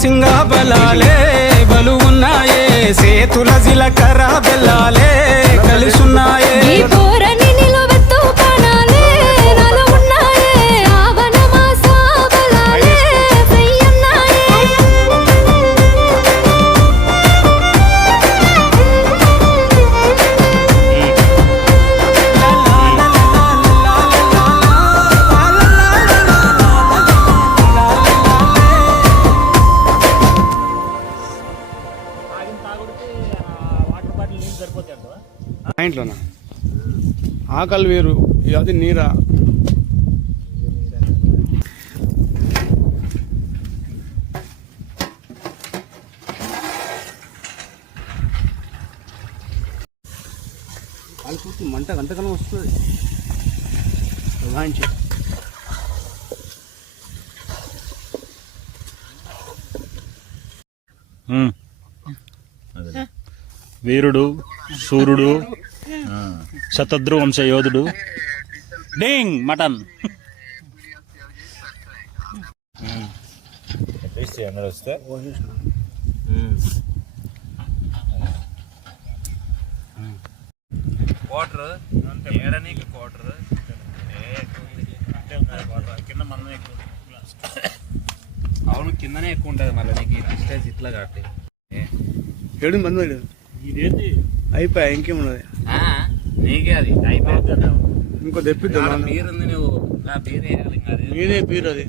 సింగా బలాలే బలు ఉన్నాయే సేతుల జిలకర బెల్లాలే కలిసున్నాయే ఇంట్లోనా ఆకలి వేరు అది నీరా కాలుకి మంట గంటకలం వస్తుంది వాయించి వీరుడు సూర్యుడు శతద్రు వంశ యోధుడు డింగ్ మటన్ అందరూ వస్తే క్వార్టర్ ఏడనీకి క్వార్టర్ కింద మందం ఎక్కువ అవును కిందనే ఎక్కువ ఉంటుంది మళ్ళీ నీకు డిస్టెన్స్ ఇట్లా కాబట్టి 7 మంది ఇదేంటి అయిపోయా ఇంకేమున్నది నీకే అది అయిపోయింది ఇంకో తెప్పిద్దాం బీర్ ఉంది నువ్వు బీర్ వేయాలి మీరే పీరు అది